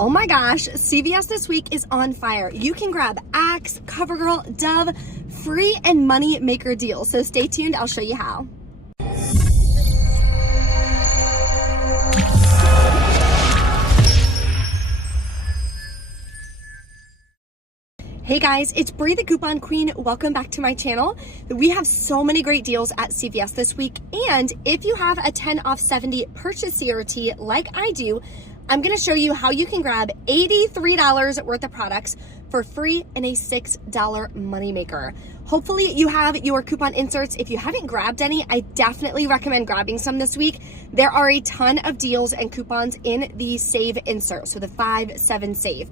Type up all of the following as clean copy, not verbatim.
Oh my gosh, CVS this week is on fire. You can grab Axe, CoverGirl, Dove, free and money maker deals. So stay tuned, I'll show you how. Hey guys, it's Bree the Coupon Queen. Welcome back to my channel. We have so many great deals at CVS this week, and if you have a 10 off 70 purchase CRT like I do, I'm gonna show you how you can grab $83 worth of products for free in a $6 moneymaker. Hopefully you have your coupon inserts. If you haven't grabbed any, I definitely recommend grabbing some this week. There are a ton of deals and coupons in the save insert, so the 5-7 save.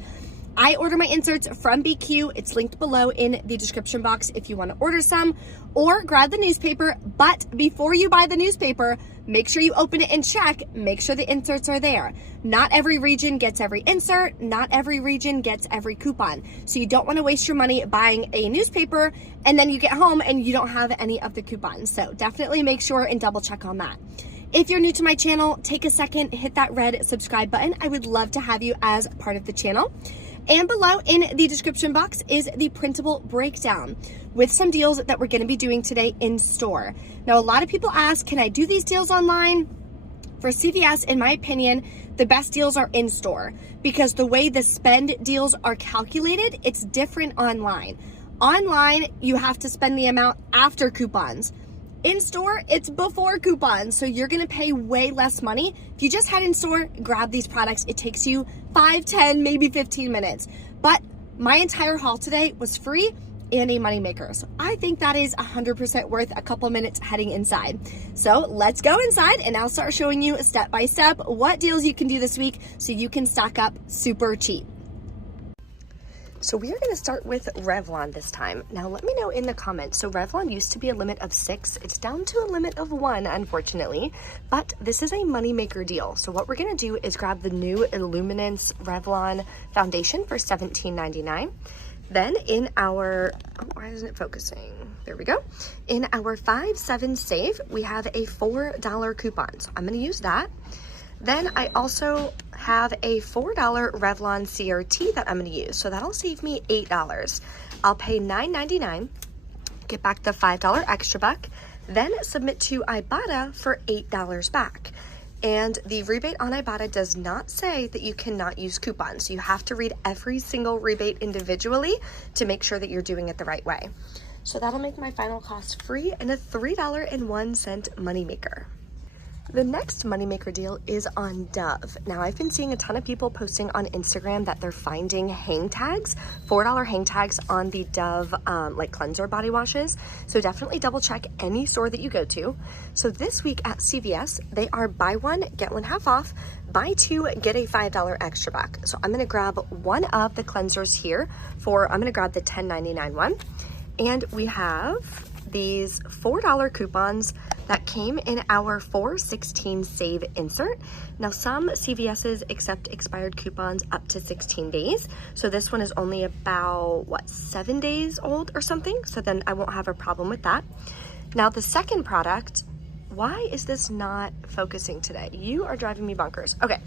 I order my inserts from BQ. It's linked below in the description box if you want to order some, or grab the newspaper. But before you buy the newspaper, make sure you open it and check, make sure the inserts are there. Not every region gets every insert, not every region gets every coupon. So you don't want to waste your money buying a newspaper and then you get home and you don't have any of the coupons. So definitely make sure and double check on that. If you're new to my channel, take a second, hit that red subscribe button. I would love to have you as part of the channel. And below in the description box is the printable breakdown with some deals that we're going to be doing today in store. Now, a lot of people ask, can I do these deals online? For CVS, in my opinion, the best deals are in store because the way the spend deals are calculated, it's different online. Online, you have to spend the amount after coupons. In store, it's before coupons, so you're gonna pay way less money. If you just head in store, grab these products, it takes you 5, 10, maybe 15 minutes. But my entire haul today was free and a moneymaker. So I think that is 100% worth a couple minutes heading inside. So let's go inside and I'll start showing you step by step what deals you can do this week so you can stock up super cheap. So we are going to start with Revlon this time. Now let me know in the comments. So Revlon used to be a limit of 6. It's down to a limit of 1, unfortunately, but this is a moneymaker deal. So what we're going to do is grab the new Illuminance Revlon foundation for $17.99. Then in our, oh, why isn't it focusing? There we go. In our 5-7 save, we have a $4 coupon. So I'm going to use that. Then I also have a $4 Revlon CRT that I'm going to use. So that'll save me $8. I'll pay $9.99, get back the $5 extra buck, then submit to Ibotta for $8 back. And the rebate on Ibotta does not say that you cannot use coupons. So you have to read every single rebate individually to make sure that you're doing it the right way. So that'll make my final cost free and a $3.01 moneymaker. The next moneymaker deal is on Dove. Now, I've been seeing a ton of people posting on Instagram that they're finding hang tags, $4 hang tags on the Dove like cleanser body washes. So definitely double check any store that you go to. So this week at CVS, they are buy one, get one half off, buy two, get a $5 extra back. So I'm gonna grab one of the cleansers here I'm gonna grab the $10.99 one. And we have these $4 coupons that came in our 4/16 save insert. Now some CVS's accept expired coupons up to 16 days. So this one is only about, 7 days old or something. So then I won't have a problem with that. Now the second product, why is this not focusing today? You are driving me bonkers. Okay,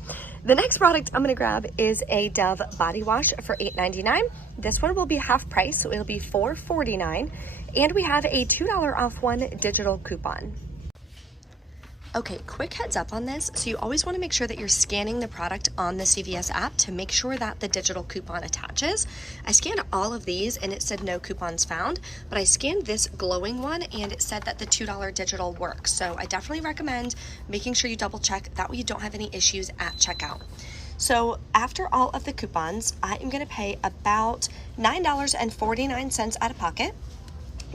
the next product I'm gonna grab is a Dove body wash for $8.99. This one will be half price, so it'll be $4.49. And we have a $2 off one digital coupon. Okay, quick heads up on this. So you always want to make sure that you're scanning the product on the CVS app to make sure that the digital coupon attaches. I scanned all of these and it said no coupons found, but I scanned this glowing one and it said that the $2 digital works. So I definitely recommend making sure you double check, that way you don't have any issues at checkout. So after all of the coupons, I am going to pay about $9.49 out of pocket,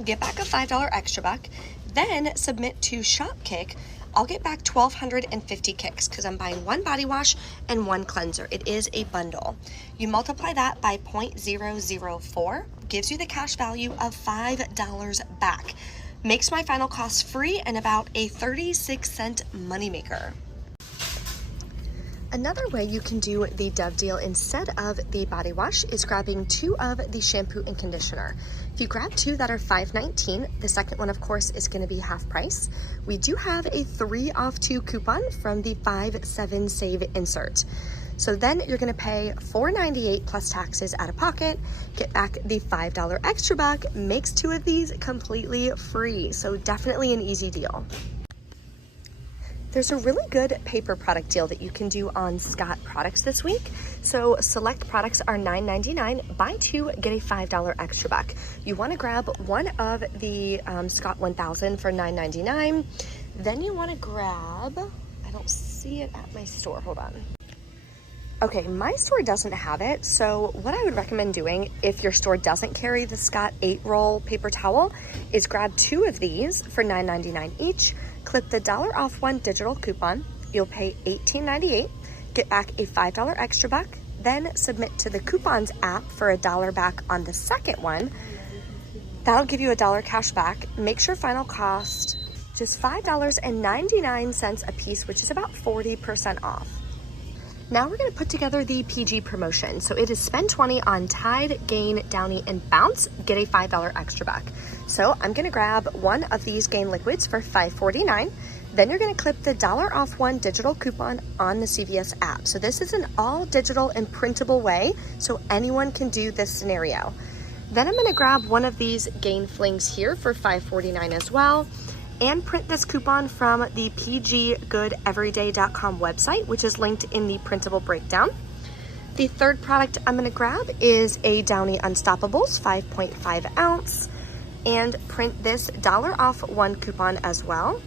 get back a $5 extra buck, then submit to Shopkick. I'll get back 1,250 kicks because I'm buying one body wash and one cleanser. It is a bundle. You multiply that by 0.004, gives you the cash value of $5 back. Makes my final cost free and about a 36-cent moneymaker. Another way you can do the Dove deal instead of the body wash is grabbing 2 of the shampoo and conditioner. If you grab 2 that are $5.19, the second one, of course, is going to be half price. We do have a 3 off 2 coupon from the 5/7 save insert. So then you're gonna pay $4.98 plus taxes out of pocket, get back the $5 extra buck, makes 2 of these completely free. So definitely an easy deal. There's a really good paper product deal that you can do on Scott products this week. So select products are $9.99, buy 2, get a $5 extra buck. You wanna grab one of the Scott 1000 for $9.99. Then you wanna grab, I don't see it at my store, hold on. Okay, my store doesn't have it, so what I would recommend doing if your store doesn't carry the Scott 8-roll paper towel is grab 2 of these for $9.99 each, clip the $1 off 1 digital coupon, you'll pay $18.98, get back a $5 extra buck, then submit to the coupons app for $1 back on the second one. That'll give you $1 cash back, makes your final cost just $5.99 a piece, which is about 40% off. Now we're gonna put together the PG promotion. So it is spend 20 on Tide, Gain, Downy, and Bounce, get a $5 extra buck. So I'm gonna grab one of these Gain liquids for $5.49. Then you're gonna clip the $1 off 1 digital coupon on the CVS app. So this is an all digital and printable way, so anyone can do this scenario. Then I'm gonna grab one of these Gain flings here for $5.49 as well, and print this coupon from the pggoodeveryday.com website, which is linked in the printable breakdown. The third product I'm gonna grab is a Downy Unstoppables 5.5 ounce, and print this $1 off 1 coupon as well.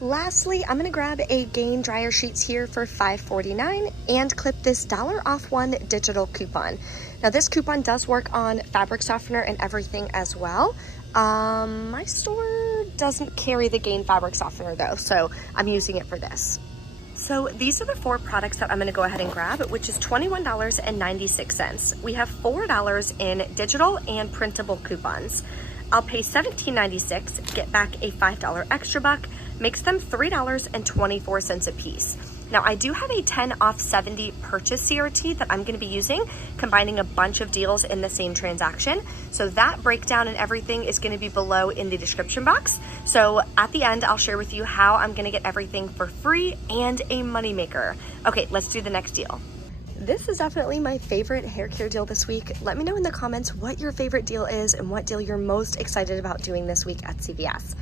Lastly, I'm gonna grab a Gain dryer sheets here for $5.49 and clip this $1 off 1 digital coupon. Now this coupon does work on fabric softener and everything as well. My store doesn't carry the Gain fabric softener though, so I'm using it for this. So these are the 4 products that I'm gonna go ahead and grab, which is $21.96. We have $4 in digital and printable coupons. I'll pay $17.96, get back a $5 extra buck, makes them $3.24 a piece. Now I do have a 10 off 70 purchase CRT that I'm gonna be using, combining a bunch of deals in the same transaction. So that breakdown and everything is gonna be below in the description box. So at the end, I'll share with you how I'm gonna get everything for free and a moneymaker. Okay, let's do the next deal. This is definitely my favorite hair care deal this week. Let me know in the comments what your favorite deal is and what deal you're most excited about doing this week at CVS.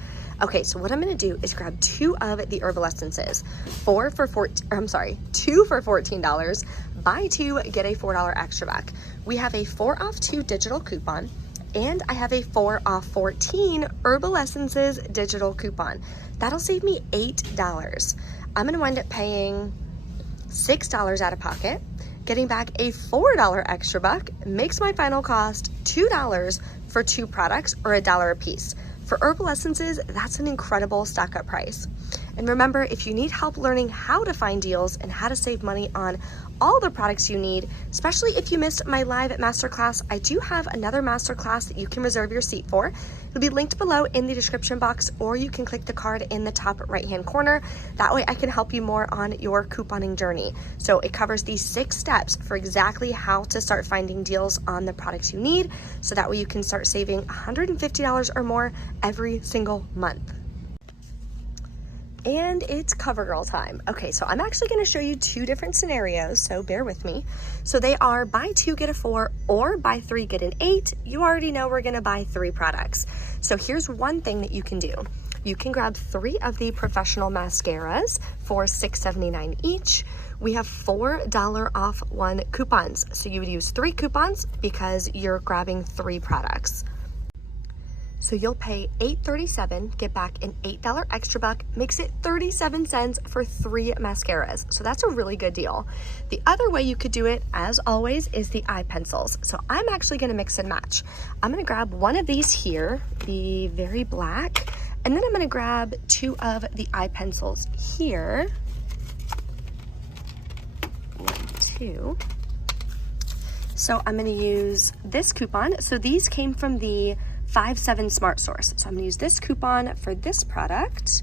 Okay, so what I'm gonna do is grab 2 of the herbal essences, 2 for $14, buy 2, get a $4 extra back. We have a 4 off 2 digital coupon, and I have a 4 off 14 herbal essences digital coupon. That'll save me $8. I'm gonna wind up paying $6 out of pocket, getting back a $4 extra buck, makes my final cost $2 for 2 products or $1 a piece. For herbal essences, that's an incredible stock up price. And remember, if you need help learning how to find deals and how to save money on all the products you need, especially if you missed my live masterclass, I do have another masterclass that you can reserve your seat for. It'll be linked below in the description box, or you can click the card in the top right-hand corner. That way I can help you more on your couponing journey. So it covers these 6 steps for exactly how to start finding deals on the products you need, so that way you can start saving $150 or more every single month. And it's CoverGirl time. Okay, so I'm actually gonna show you 2 different scenarios, so bear with me. So they are buy 2, get a 4, or buy 3, get an 8. You already know we're gonna buy 3 products. So here's one thing that you can do. You can grab 3 of the professional mascaras for $6.79 each. We have $4 off 1 coupons. So you would use 3 coupons because you're grabbing 3 products. So you'll pay $8.37, get back an $8 extra buck, makes it 37 cents for 3 mascaras. So that's a really good deal. The other way you could do it, as always, is the eye pencils. So I'm actually gonna mix and match. I'm gonna grab one of these here, the very black, and then I'm gonna grab 2 of the eye pencils here. 1, 2. So I'm gonna use this coupon. So these came from the 5/7 Smart Source. So I'm gonna use this coupon for this product,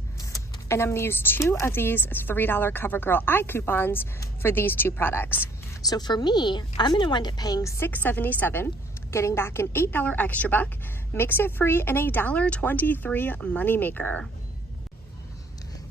and I'm gonna use 2 of these $3 CoverGirl eye coupons for these 2 products. So for me, I'm gonna wind up paying $6.77, getting back an $8 extra buck, makes it free, and a $1.23 moneymaker.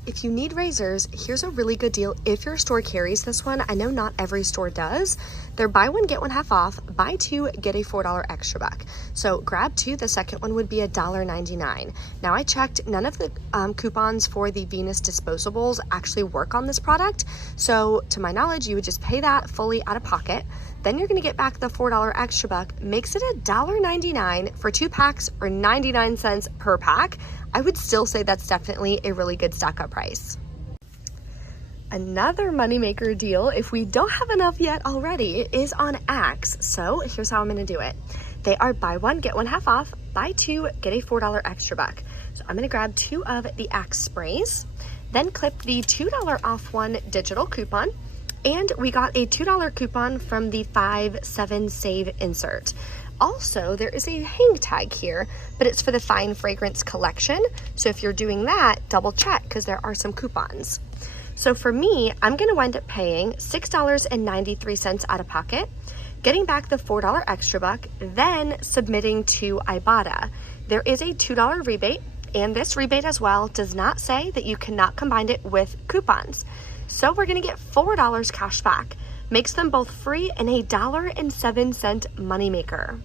If you need razors, here's a really good deal if your store carries this one. I know not every store does. They're buy one, get one half off, buy two, get a $4 extra buck. So grab two, the second one would be $1.99. Now I checked, none of the coupons for the Venus disposables actually work on this product. So to my knowledge, you would just pay that fully out of pocket. Then you're gonna get back the $4 extra buck, makes it $1.99 for 2 packs or 99 cents per pack. I would still say that's definitely a really good stock up price. Another moneymaker deal, if we don't have enough yet already, is on Axe. So here's how I'm gonna do it. They are buy one, get one half off, buy two, get a $4 extra buck. So I'm gonna grab 2 of the Axe sprays, then clip the $2 off one digital coupon, and we got a $2 coupon from the 5/7 Save insert. Also, there is a hang tag here, but it's for the Fine Fragrance collection. So if you're doing that, double check because there are some coupons. So for me, I'm gonna wind up paying $6.93 out of pocket, getting back the $4 extra buck, then submitting to Ibotta. There is a $2 rebate, and this rebate as well does not say that you cannot combine it with coupons. So we're gonna get $4 cash back. Makes them both free and a $1.07 moneymaker.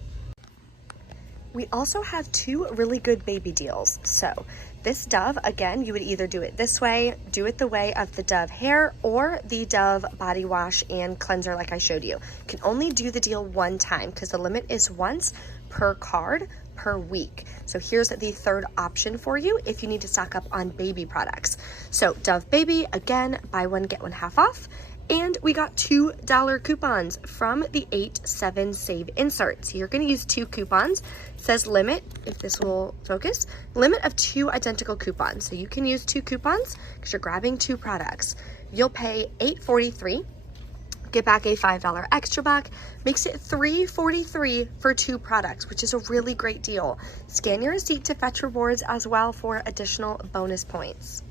We also have 2 really good baby deals. So this Dove, again, you would either do it this way, do it the way of the Dove hair, or the Dove body wash and cleanser like I showed you. You can only do the deal one time because the limit is once per card per week. So here's the third option for you if you need to stock up on baby products. So Dove Baby, again, buy one, get one half off. And we got $2 coupons from the 8/7 Save insert. So you're gonna use 2 coupons. It says limit, if this will focus, limit of 2 identical coupons. So you can use 2 coupons because you're grabbing 2 products. You'll pay $8.43, get back a $5 extra buck, makes it $3.43 for 2 products, which is a really great deal. Scan your receipt to fetch rewards as well for additional bonus points.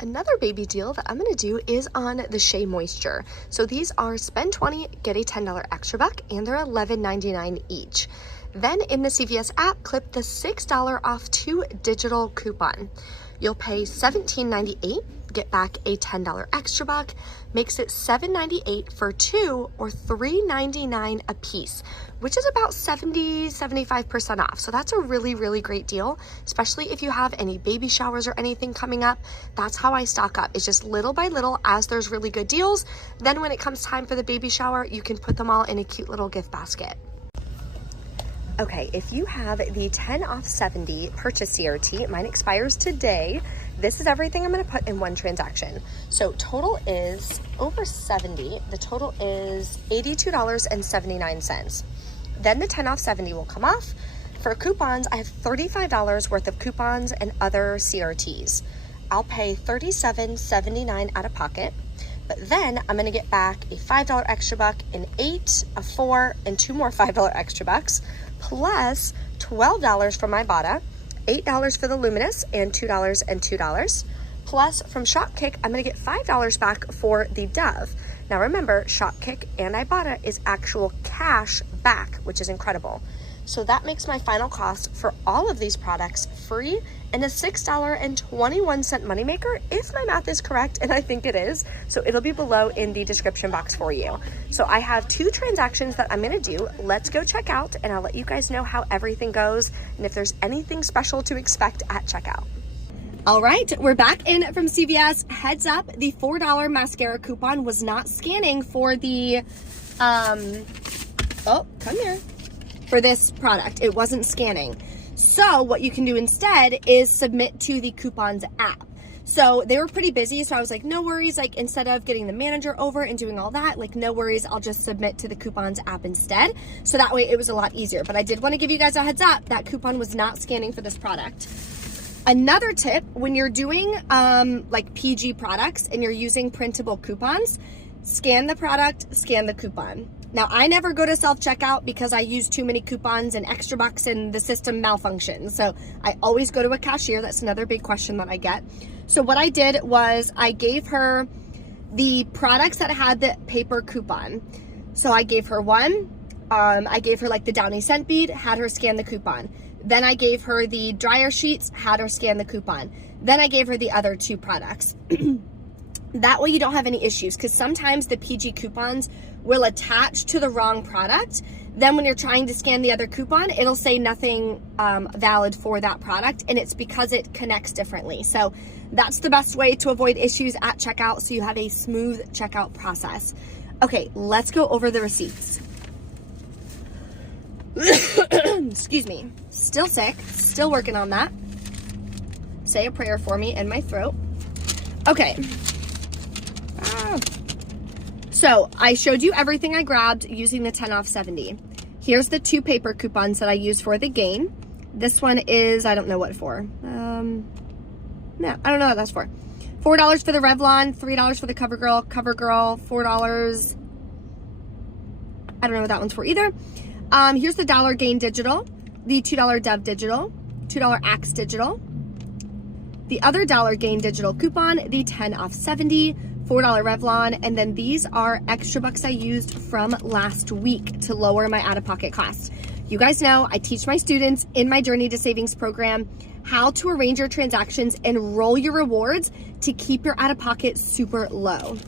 Another baby deal that I'm gonna do is on the Shea Moisture. So these are spend 20, get a $10 extra buck, and they're $11.99 each. Then in the CVS app, clip the $6 off 2 digital coupon. You'll pay $17.98, get back a $10 extra buck, makes it $7.98 for 2 or $3.99 a piece, which is about 75% off. So that's a really, really great deal, especially if you have any baby showers or anything coming up. That's how I stock up. It's just little by little as there's really good deals. Then when it comes time for the baby shower, you can put them all in a cute little gift basket. Okay, if you have the 10 off 70 purchase CRT, mine expires today. This is everything I'm gonna put in one transaction. So total is over 70. The total is $82.79. Then the 10 off 70 will come off. For coupons, I have $35 worth of coupons and other CRTs. I'll pay $37.79 out of pocket. But then I'm gonna get back a $5 extra buck, an 8, a 4, and 2 more $5 extra bucks, plus $12 from Ibotta, $8 for the Luminous, and $2 and $2. Plus from Shopkick, I'm gonna get $5 back for the Dove. Now remember, Shopkick and Ibotta is actual cash back, which is incredible. So that makes my final cost for all of these products free and a $6.21 moneymaker, if my math is correct, and I think it is. So it'll be below in the description box for you. So I have 2 transactions that I'm gonna do. Let's go check out, and I'll let you guys know how everything goes and if there's anything special to expect at checkout. All right, we're back in from CVS. Heads up, the $4 mascara coupon was not scanning for the, oh, come here. For this product, it wasn't scanning. So what you can do instead is submit to the coupons app. So they were pretty busy, so I was like, no worries, like instead of getting the manager over and doing all that, like no worries, I'll just submit to the coupons app instead. So that way it was a lot easier. But I did want to give you guys a heads up, that coupon was not scanning for this product. Another tip, when you're doing like PG products and you're using printable coupons, scan the product, scan the coupon. Now, I never go to self-checkout because I use too many coupons and extra bucks and the system malfunctions. So I always go to a cashier. That's another big question that I get. So what I did was I gave her the products that had the paper coupon. So I gave her one. I gave her like the Downy scent bead, had her scan the coupon. Then I gave her the dryer sheets, had her scan the coupon. Then I gave her the other 2 products. That way you don't have any issues, because sometimes the PG coupons will attach to the wrong product. Then when you're trying to scan the other coupon, it'll say nothing valid for that product, and it's because it connects differently. So that's the best way to avoid issues at checkout, so you have a smooth checkout process. Okay, let's go over the receipts. Excuse me, still sick, still working on that. Say a prayer for me in my throat. Okay. So I showed you everything I grabbed using the 10 off 70. Here's the 2 paper coupons that I used for the gain. This one is, I don't know what for. No, I don't know what that's for. $4 for the Revlon, $3 for the CoverGirl, $4. I don't know what that one's for either. Here's the $1 Gain Digital, the $2 Dove Digital, $2 Axe Digital, the other $1 Gain Digital coupon, the 10 off 70, $4 Revlon, and then these are extra bucks I used from last week to lower my out-of-pocket cost. You guys know I teach my students in my Journey to Savings program how to arrange your transactions and roll your rewards to keep your out-of-pocket super low.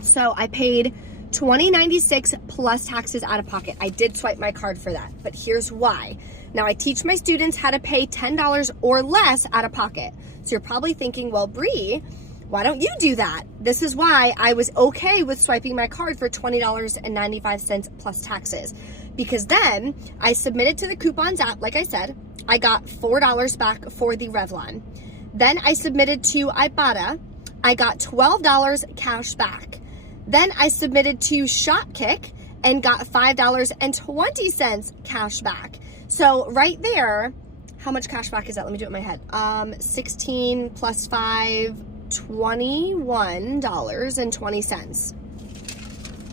So I paid $20.96 plus taxes out of pocket. I did swipe my card for that, but here's why. Now I teach my students how to pay $10 or less out of pocket. So you're probably thinking, well, Bree, why don't you do that? This is why I was okay with swiping my card for $20.95 plus taxes. Because then I submitted to the coupons app, like I said, I got $4 back for the Revlon. Then I submitted to Ibotta, I got $12 cash back. Then I submitted to Shopkick and got $5.20 cash back. So right there, how much cash back is that? Let me do it in my head. 16 plus 5, $21.20.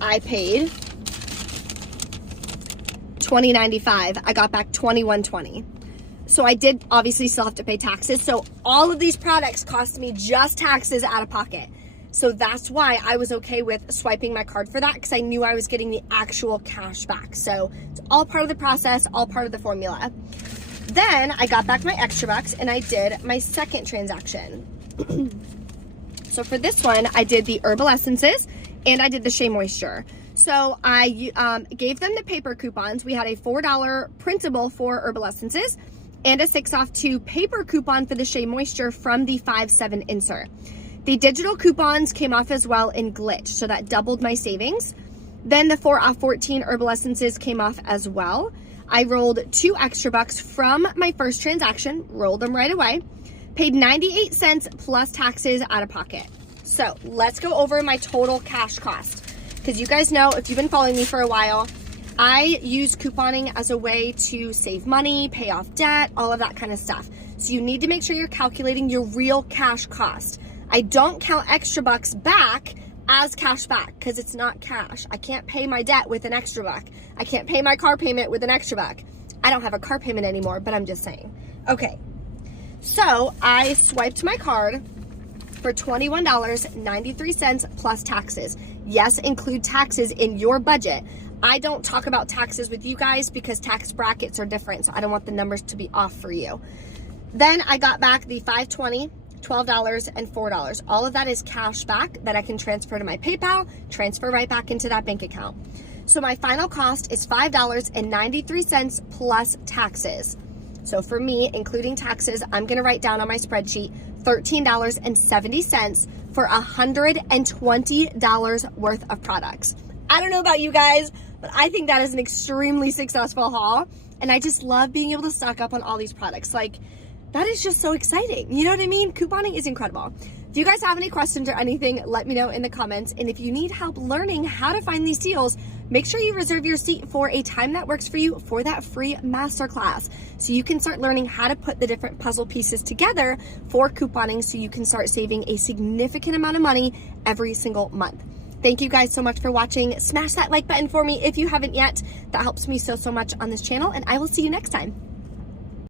I paid $20.95. I got back $21.20. So I did obviously still have to pay taxes. So all of these products cost me just taxes out of pocket. So that's why I was okay with swiping my card for that, because I knew I was getting the actual cash back. So it's all part of the process, all part of the formula. Then I got back my extra bucks and I did my second transaction. So for this one, I did the Herbal Essences and I did the Shea Moisture. So I gave them the paper coupons. We had a $4 printable for Herbal Essences and a 6 off 2 paper coupon for the Shea Moisture from the 5/7 insert. The digital coupons came off as well in Glitch, so that doubled my savings. Then the 4 off 14 Herbal Essences came off as well. I rolled 2 extra bucks from my first transaction, rolled them right away, paid 98 cents plus taxes out of pocket. So let's go over my total cash cost. Because you guys know, if you've been following me for a while, I use couponing as a way to save money, pay off debt, all of that kind of stuff. So you need to make sure you're calculating your real cash cost. I don't count extra bucks back as cash back because it's not cash. I can't pay my debt with an extra buck. I can't pay my car payment with an extra buck. I don't have a car payment anymore, but I'm just saying. Okay, so I swiped my card for $21.93 plus taxes. Yes, include taxes in your budget. I don't talk about taxes with you guys because tax brackets are different, so I don't want the numbers to be off for you. Then I got back the $5.20, $12, and $4. All of that is cash back that I can transfer to my PayPal, transfer right back into that bank account. So my final cost is $5.93 plus taxes. So for me, including taxes, I'm gonna write down on my spreadsheet $13.70 for $120 worth of products. I don't know about you guys, but I think that is an extremely successful haul. And I just love being able to stock up on all these products. Like, that is just so exciting. You know what I mean? Couponing is incredible. If you guys have any questions or anything, let me know in the comments. And if you need help learning how to find these deals, make sure you reserve your seat for a time that works for you for that free masterclass. So you can start learning how to put the different puzzle pieces together for couponing so you can start saving a significant amount of money every single month. Thank you guys so much for watching. Smash that like button for me if you haven't yet. That helps me so much on this channel, and I will see you next time.